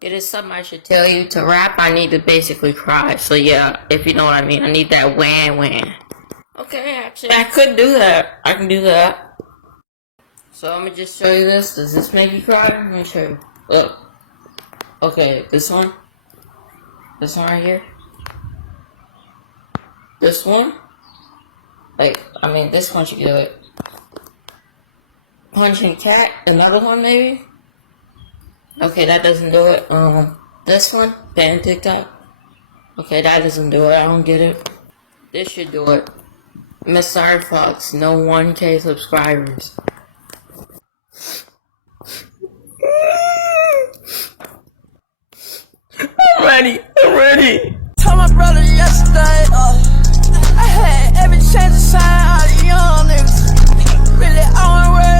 It is something I should tell you. To rap, I need to basically cry. So yeah, if you know what I mean. I need that wham. Okay, actually, I could do that. I can do that. So I'm gonna just show you this. Does this make you cry? Let me show you. Look. Okay, this one. This one right here. This one. Like, I mean, this one should do it. Punching cat. Another one, maybe? Okay, that doesn't do it. This one, ban TikTok. Okay, that doesn't do it. I don't get it. This should do it. Miss Firefox, no 1K subscribers. I'm ready. Told my brother yesterday, I had every chance to sign all the young niggas. Really, I wanna worry